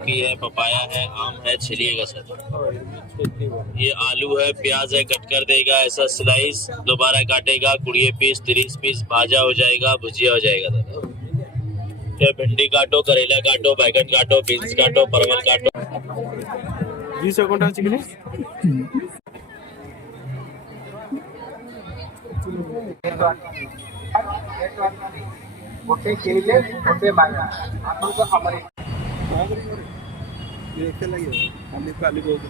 की है, पपाया है, आम है, छिलिएगा सर। ये आलू है, प्याज है, कट कर देगा ऐसा स्लाइस, दोबारा काटेगा, 20 पीस 30 पीस भाजा हो जाएगा, भुजिया हो जाएगा दादा। तो भिंडी काटो, करेला काटो, बैगन काटो, बीन्स काटो, परवल काटो। 200 कोटा ଅଛି କି गोटे किଣିଲେ गोटे बाया आपनको हमारे देखते लगे हमने काली बहुत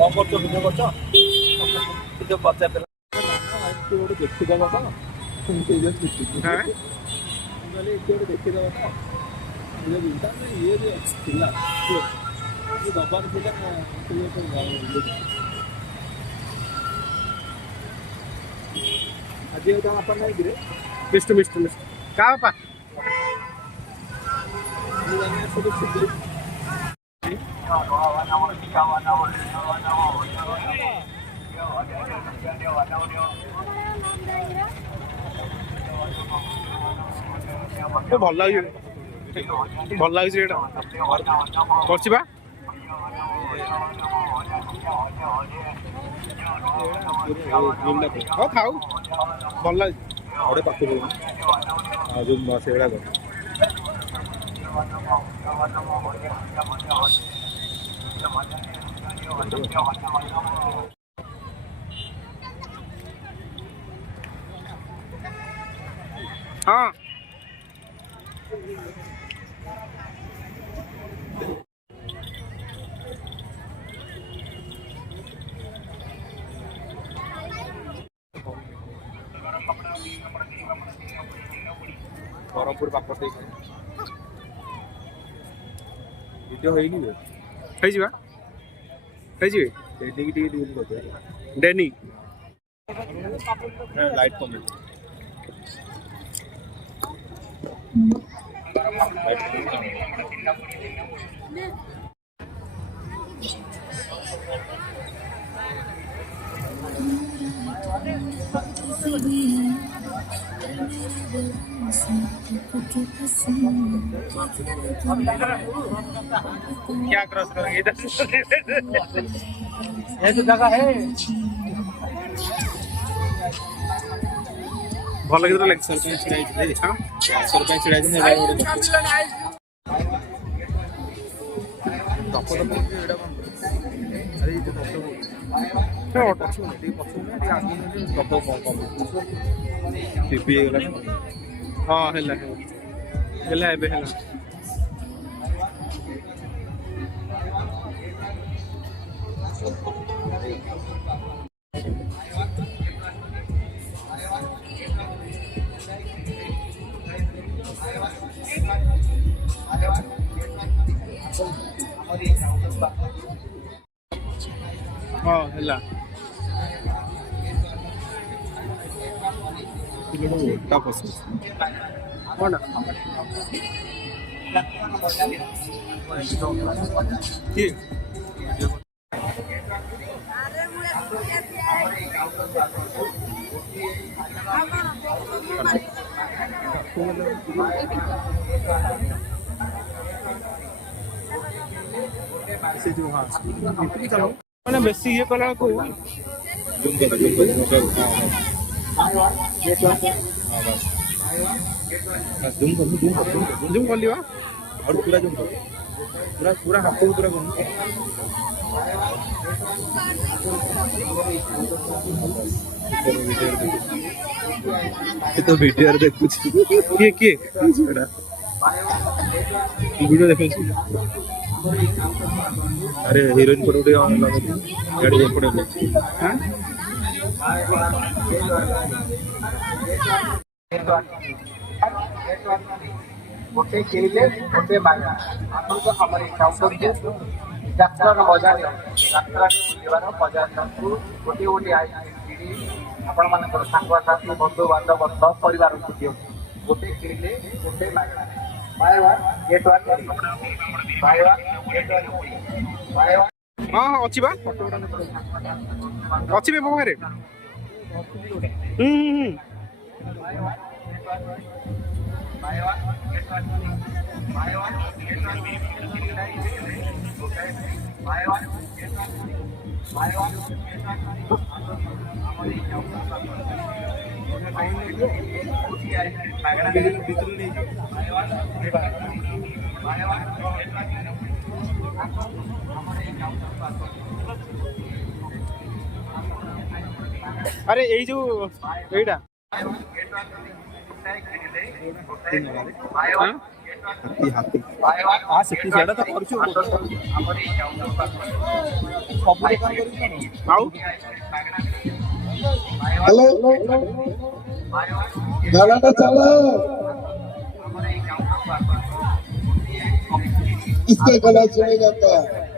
कौन करछो वीडियो करछो वीडियो पचार देला तू गोटे देखिदेव तो हां बोले गोटे देखिदेव तो ये जो थिला ये दबार थिला आज ये अपन नहीं गिरे मिस्टर का पापा भल लगे भल लगे करवा हाँ खाऊ भल लगे अड़े पाख जो से हाँ ब्रह्मपुर पापड़ वीडियो डेनी लाइट कमेंट क्या क्रॉस करेंगे इधर ये तो जगह है भल लगे तो लगे सरपंच छिड़ाई हाँ सरपंच छिड़ाई दिन अरे हाँ है हाँ है कौन से जो हाँ मैंने बेसी ये कला को जूम कर लिया और पूरा जूम कर पूरा हाथ को पूरा तो वीडियो देख कुछ के वीडियो देखे अरे हीरोइन को उड़े ऑन लगा गाड़ी पड़े हां गोटे किଣିଲେ गोटे बाया आपनको हमारे साउथ यात्रा मजा यात्रा बुलवार मजा नियंतु गोटे गोटे आई आपण मान सांगसाथी बंधु बांधव सब परिवार को दियो गोटे किणिले गोटे मागणा buy one get one buy one get one buy one हाँ हाँ अच्छी बा अच्छी बे मोबाइल रे buy one get one buy one get one buy one get one buy one get one अरे यही जो एटा हाथी आ सेठी सेटा तो करछु सब दुकान करी आउ हेलो गाना चलो इसके गला सुने जाता है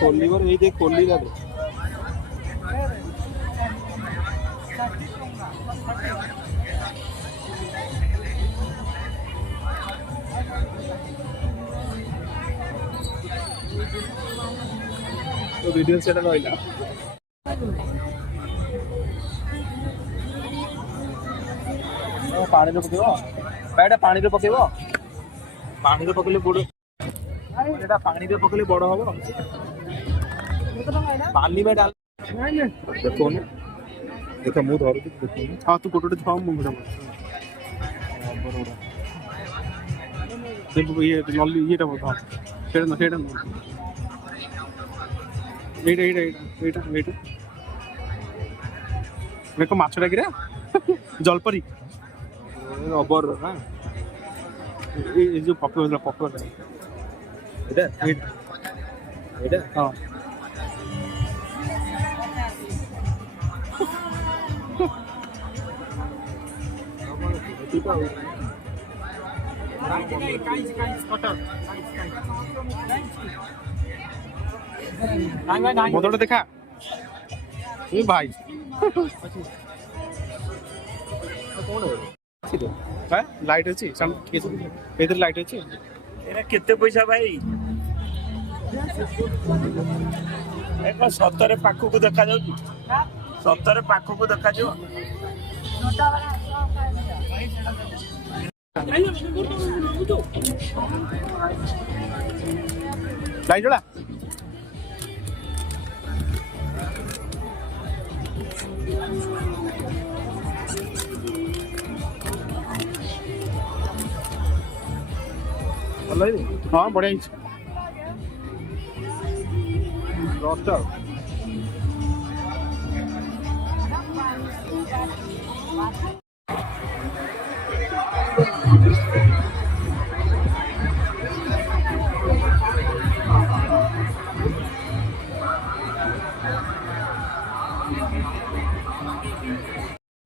कोली पर यही देख कोली का तो वीडियो सेट रहिला पानी रे पकेबो बैटा पानी रे पकेबो पानी रे पकेले बड़ एटा पानी रे पकेले बड़ हबो पानी में डाल देखो ना देखो मुंह धर देखो हां तू कोटोटे थाम मुंह धर देखो ये लॉली येटा बता सेटा ना एटा देखो माछटा कि रे जलपरी अबर ना ये जो पप्पू एटा हाँ मोदटा देखा भाई लाइट अच्छी इधर लाइट अच्छी एरा केते पैसा भाई एक सतरे पाखक देखा जाउची सतरे पाखक देखा जाउ लाइट जला हाँ बढ़िया रस्ता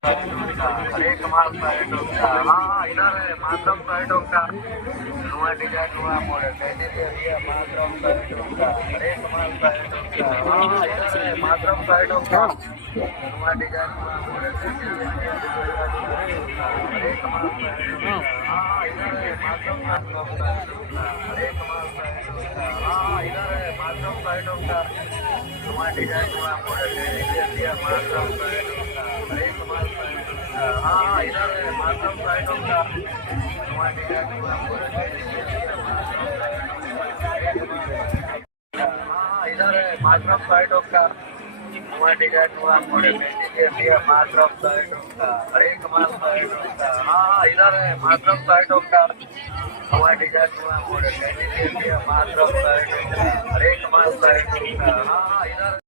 अरे कमाल हाँ इधर है मातरम साइडों का नुआ डिजाइन नुआ मॉडल मातरम साइडों का अरे कमाल साइडों का हाँ इधर है मातरम साइडों का नुआ डिजाइन नुआ मॉडल अरे कमाल साइडों का हाँ इधर है मातरम साइडों का अरे कमाल साइडों का हाँ इधर है मातरम साइडों का नुआ डिजाइन नुआ मॉडल मातरम साइडों का अरे कमाल हाँ इधर है मातरम साइडों का नुआ डिजाइन नुआ मॉडल हाँ इधर है मातरम साइडों का नुआ डिजाइन नुआ मॉडल मातरम साइडों का अरे कमाल साइडों का हाँ इधर है मातरम साइडों का नुआ डिजाइन नुआ मॉडल मातरम साइडों का अरे कमाल साइडों का हाँ इधर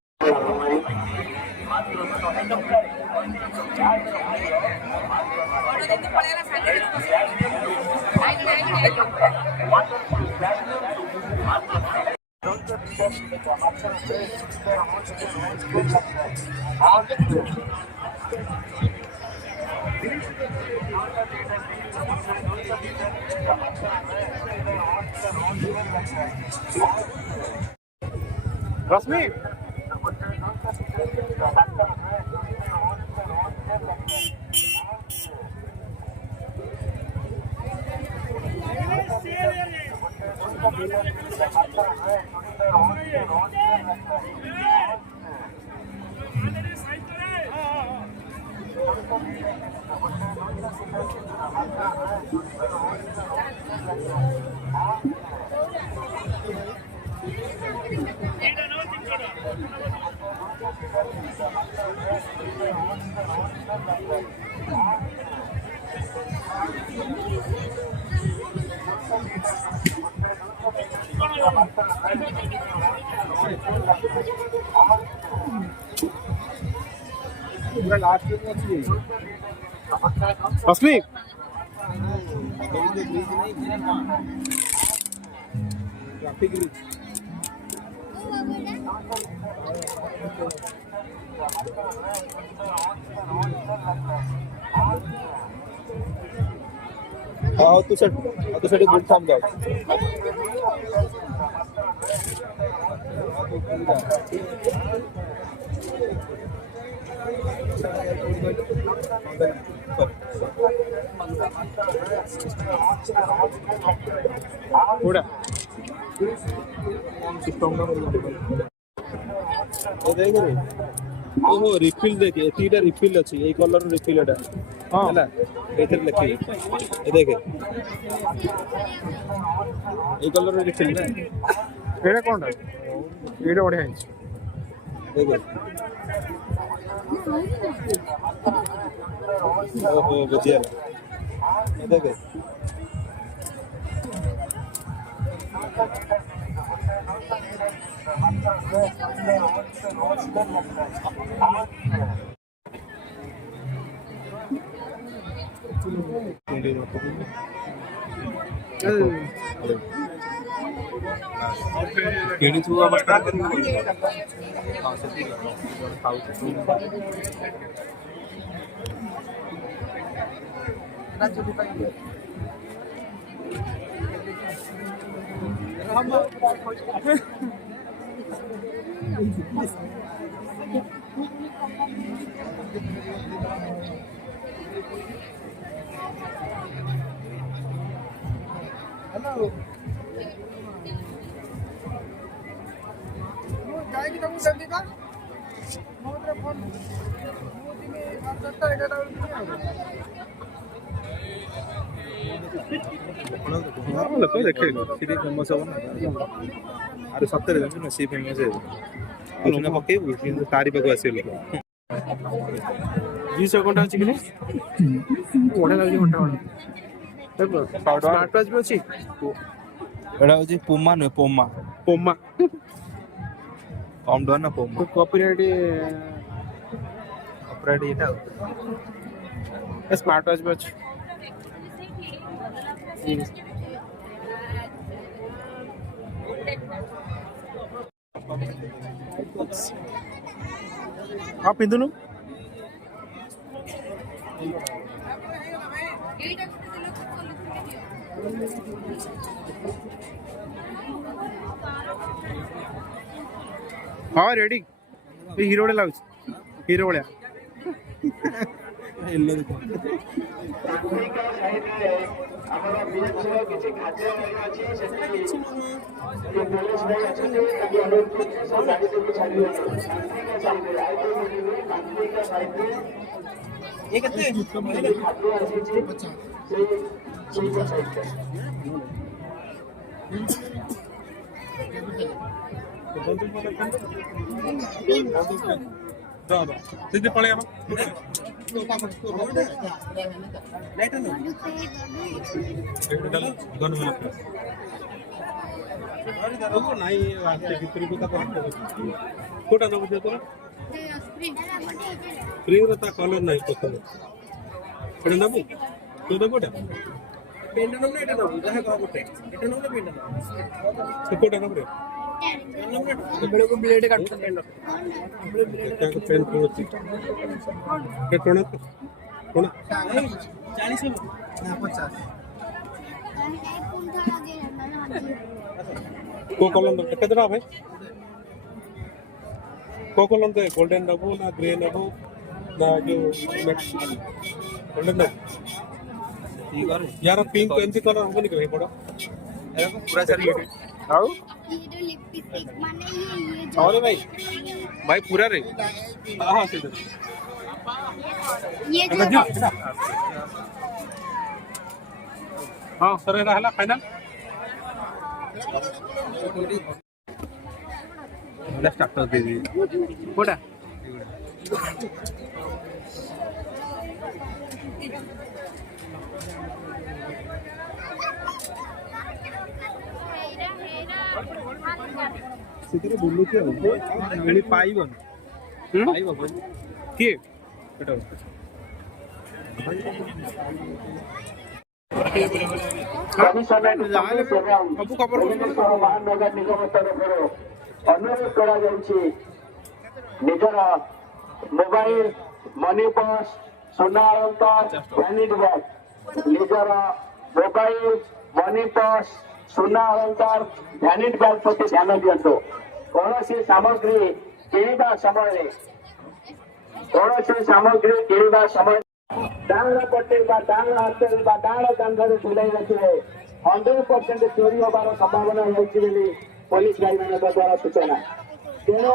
रश्मि रश्मि हाँ तू सेट गुड थांब जाओ थोड़ा देख रे ओहो रिफिल देखे एतीटा रिफिल अछि ए कलर रिफिल एटा हां हला एथर लखी ए देखे ए कलर रिफिल ना एटा कोनटा एटा बढ़िया है देखे ओहो बचिया ए देखे केडी छुआ अवस्था हां से हेलो गाय की तुम जल्दी का मोटर फोन मोदी में बात करता है डाटा लोक देखे सीधी फेमस हो ना अरे सत्तर दिन में सी फेमस है कुछ पके किंतु तारी पाक आसी लोक 20 घंटा अछि कि नहीं ओडा लागि घंटा देखो स्मार्ट वॉच भी अछि एडा होची पुमा न पोमा पोमा कम डन ना पोमा कॉपीराइट एटा स्मार्ट वॉच भी अछि हाँ पिंदुनु हाँ रेडी हीरो वाले लाउच हीरो वाले एल्लो देखो ଆମର ବିଏଚ୍ର କିଛି ଖାଦ୍ୟ ଅଛି ସେଠି ଯୋଉ ପୋଲିସ ଭାଇ ଅଛନ୍ତି ତାଙ୍କୁ ଅନୁରୋଧ କରୁଛି ସବୁ ଗାଡ଼ିକୁ ଛାଡ଼ିବେ ଛାଡ଼ିବେ ଆଇଟି ମିଳିବେ କାନ୍ତିକା ସାଇଡରେ ଏ କେତେ ଖାଦ୍ୟ ଆସିଛି ସେଇ ସାଇଡରେ दीदी पड़े हम कोटा नब तो स्प्रिंग ता कलर नहीं पसंद एटा नबु तो नबुटा पेंट नब एटा नबु जहा कह गोटे एटा नब पेंट नब कोटा नब रे बेले को ब्लेड काट पेंट क्या को पेंट कोची के कोना कोना 40 ना 50 को कलम केतना भाई कोकोलन तो गोल्डन नबू ना ग्रे नबू ना जो गोल्डन नबू यार पिंक एमती कलर हमको नहीं भाई बड़ा पूरा सारी आओ ये जो लिपस्टिक माने ये जो और भाई भाई पूरा रे हां सीधा ये जो हां सर रहला फाइनल स्टार्टर दे दी कोटा ସେଥିରେ ବୁଲୁଛି ଆଉ ମିଳି ପାଇବନି ପାଇବ କିଏ ଏଟା ସବୁ ଖବର ମହାନଗର ନିଗମ ତରଫରୁ ଅନୁରୋଧ କରାଯାଉଛି ନିଜର ମୋବାଇଲ ମନି ପର୍ସ ସୁନା ଅଳଙ୍କାର ଭ୍ୟାନିଟି ବ୍ୟାଗ ନିଜର ମୋବାଇଲ ମନି ପର୍ସ ସୁନା ଅଳଙ୍କାର ଭ୍ୟାନିଟି ବ୍ୟାଗ ପ୍ରତି ଧ୍ୟାନ ଦିଅନ୍ତୁ। କୌଣସି ସାମଗ୍ରୀ କିଣିବା ସମୟରେ ଡାହାଣ ପଟେ ବା ଡାହାଣ ହାତରେ ବା ଡାହାଣ କାନ୍ଧରେ ଝୁଲାଇ ରଖିବେ 100% ଚୋରି ହେବାର ସମ୍ଭାବନା ରହିଛି ବୋଲି ପୋଲିସ ଭାଇମାନଙ୍କ ଦ୍ୱାରା ସୂଚନା। ତେଣୁ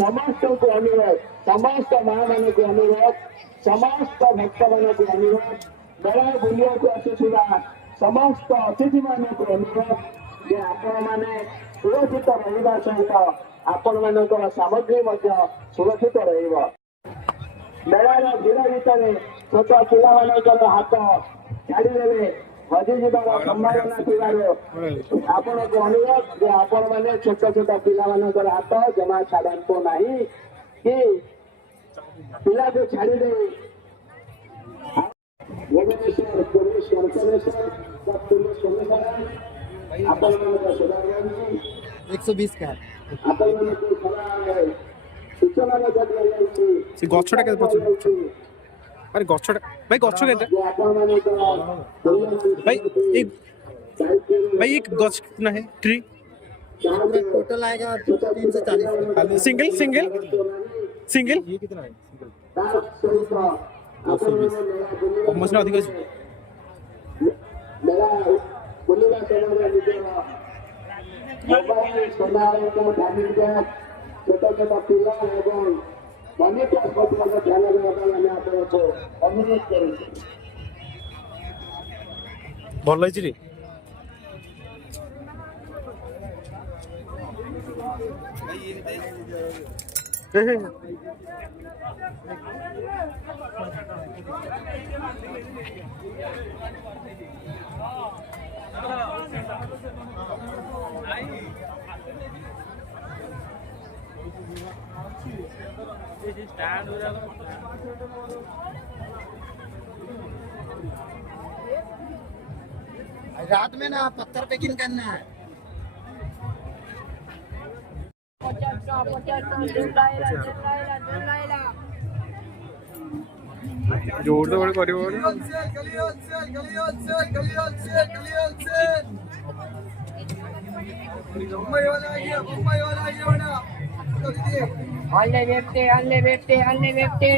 ସମସ୍ତଙ୍କୁ ଅନୁରୋଧ, ସମସ୍ତ ମାମାନଙ୍କୁ ଅନୁରୋଧ, ସମସ୍ତ ଭକ୍ତମାନଙ୍କୁ ଅନୁରୋଧ, ମେଳାରେ ବୁଲିବାକୁ ଆସୁଥିବା ସମସ୍ତ ଅତିଥିମାନଙ୍କୁ ଅନୁରୋଧ ଯେ ଆପଣମାନେ ସୁରକ୍ଷିତ ରହିବା ସହିତ ଆପଣମାନଙ୍କର ସାମଗ୍ରୀ ମଧ୍ୟ ସୁରକ୍ଷିତ ରହିବ। ମେଳାର ଭିଡ଼ ଭିତରେ ଛୋଟ ପିଲାମାନଙ୍କର ହାତ ଛାଡ଼ିଦେବେ ହଜିଯିବାର ସମ୍ଭାବନା ଥିବାରୁ ଆପଣଙ୍କୁ ଅନୁରୋଧ ଯେ ଆପଣମାନେ ଛୋଟ ଛୋଟ ପିଲାମାନଙ୍କର ହାତ ଜମା ଛାଡ଼ନ୍ତୁ ନାହିଁ କି ପିଲାକୁ ଛାଡ଼ିଦେଇ ଭୁବନେଶ୍ୱର ପୋଲିସ କର୍ପୋରେସନ ବା ପୋଲିସ କମିଶନର ଆପଣମାନଙ୍କ ସେବା କରୁଛି 120 का ଆପଣମାନଙ୍କୁ ସଦାବେଳେ ସୂଚନା ମଧ୍ୟ ଦିଆଯାଇଛି ସେ ଗଛଟା କେତେ ପଛ ଆରେ ଗଛଟା ଭାଇ ଗଛ କେତେ ଯେ ଆପଣମାନଙ୍କର भाई एक गछ कितना है ट्री टोटल आएगा 340 सिंगल सिंगल सिंगल ये कितना है ତାର ସହିତ ଆପଣମାନେ मसला अधिक ଅଛି ମେଳା ବୁଲିବା ସମୟରେ ନିଜର ମୋବାଇଲ ସୁନା ଅଳଙ୍କାର ଭ୍ୟାନିଟି ବ୍ୟାଗ ଛୋଟ ଛୋଟ ପିଲା ଏବଂ ଅନେକ ପ୍ରତି ମଧ୍ୟ ଧ୍ୟାନ ଦେବା ପାଇଁ ଆମେ ଆପଣଙ୍କୁ ଅନୁରୋଧ କରୁଛୁ। ଭଲ ହେଇଛି ରେ रात में ना पत्थर पैकिंग करना है जोर तो बड़े करियो alle vette.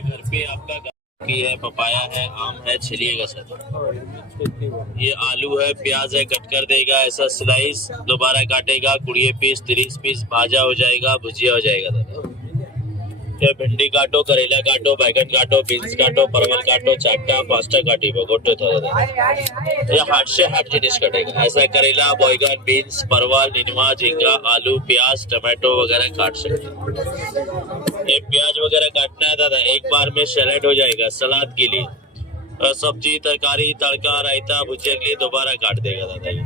घर पे आपका की है, पपाया है, आम है, छिलिएगा सर। ये आलू है, प्याज है, कट कर देगा ऐसा स्लाइस, दोबारा काटेगा, 20 पीस 30 पीस भाजा हो जाएगा, भुजिया हो जाएगा दादा। ये भिंडी काटो, करेला काटो, बैगन काटो, बीन्स काटो, परवल काटो, चाटा पास्ता काटिबो गोटे था दादा। ये हाट से हाट जिनिस कटेगा ऐसा करेला, बैगन, बीन्स, परवल, निनमा, झींगा, आलू, प्याज, टमाटो वगैरह काट सकते हैं। ये प्याज वगैरह काटना है दादा, एक बार में सैलेड हो जाएगा सलाद के लिए। सब्जी, तरकारी, तड़का, रायता, भुजिया के लिए दोबारा काट देगा दादा। ये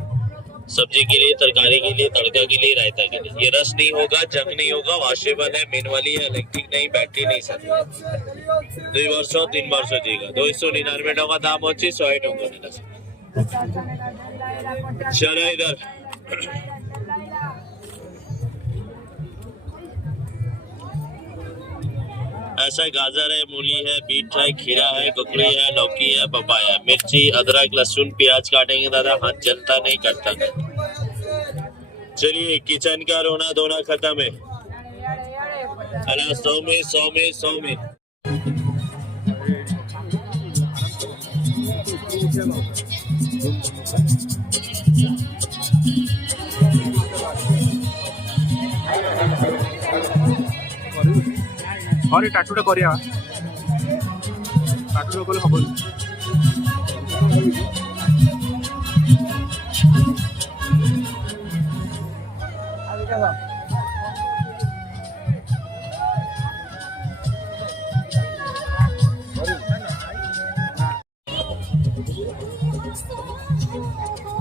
सब्जी के लिए, तरकारी के लिए, तड़का के लिए, रायता के लिए। ये रस नहीं होगा, जंग नहीं होगा, वॉशेबल है, मैनुअली है, इलेक्ट्रिक नहीं, बैटरी नहीं सर। 2 वर्ष 3 वर्ष देगा। 299 टका दाम अच्छी 100 टका। चलो इधर। ऐसा गाजर है, मूली है, बीट है, खीरा है, ककड़ी है, लौकी है, पपाया, मिर्ची, अदरक, लहसुन, प्याज काटेंगे दादा, हाथ जलता नहीं करता। चलिए किचन का रोना धोना खत्म है। अला 100 में 100 में 100 में। और टाटूटा करिया टाटूटा कले हबनी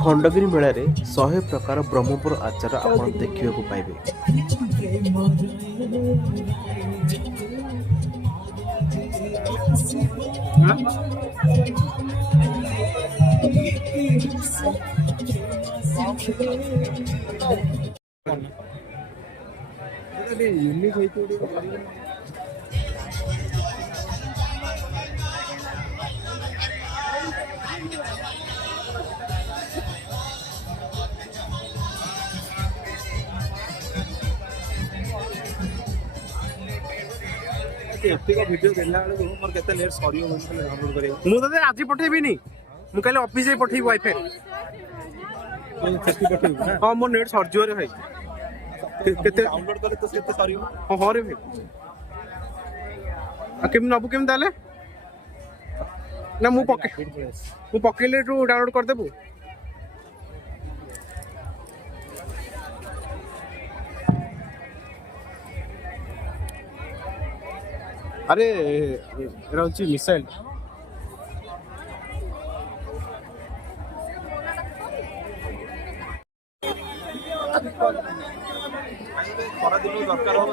खंडगिरी मेला रे 100 प्रकार ब्रह्मपुर आचार आपण देखिବାକୁ पाइबे। यूनिक है वीडियो देला बेलू मोर केते लेट सरियो डाउनलोड करे मु तते आज पठेबिनी मु कहले ऑफिस से पठेबी वाईफाई सेठी पठेबी हां मोर नेट सरजियो रे भाई केते डाउनलोड करे तो सेते सरियो हां रे भाई आ केम नबु केम दाले ना मु पकेले तू डाउनलोड कर देबू। अरे एरा होची मिसाइल खरा दिन दरकार हो।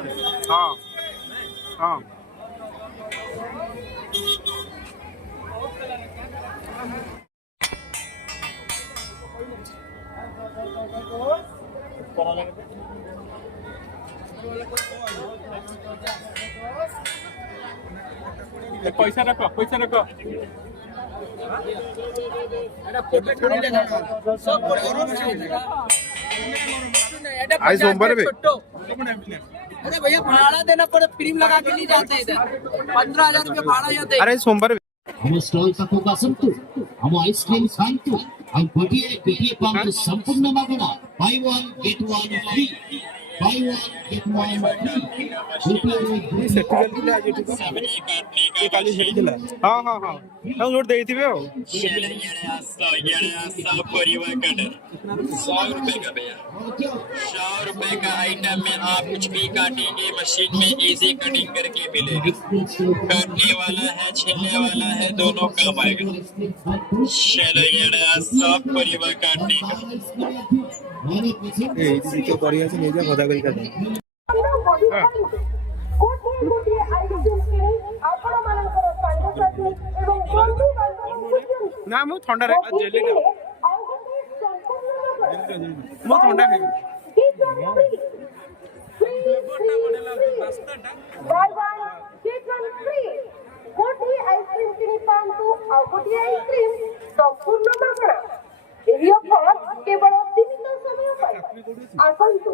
हाँ हाँ पैसा रखो आज सोमवार में अरे भैया भाड़ा देना पड़े, फिल्म लगा के नहीं जाते इधर 15,000 रुपये भाड़ा जाते। अरे सोमवार हम स्टॉल तक आसतु हम आइसक्रीम खातु हम गोटे पांच संपूर्ण मागणा buy 1 get 1 free buy 1 get 1 free ये काली सेठी दिला। हां हां हां हम नोट देइथिबे हो 100 परिवार का डर 100 रुपए का भैया 100 रुपए का आइटम में आप कुछ भी काटेंगे मशीन में इजी कटिंग करके मिलेगा। काटने वाला है छीलने वाला है दोनों काम आएगा। चलो ये 100 परिवार काटने का ए इसी के बढ़िया से ले जा गदा गई का ना मु ठंडा रे जेली मु ठंडा है आइसक्रीम किनी पांतु और गोटी आइसक्रीम संपूर्ण मागणा। एही ऑफर केवल 3 समय पर आसंतु।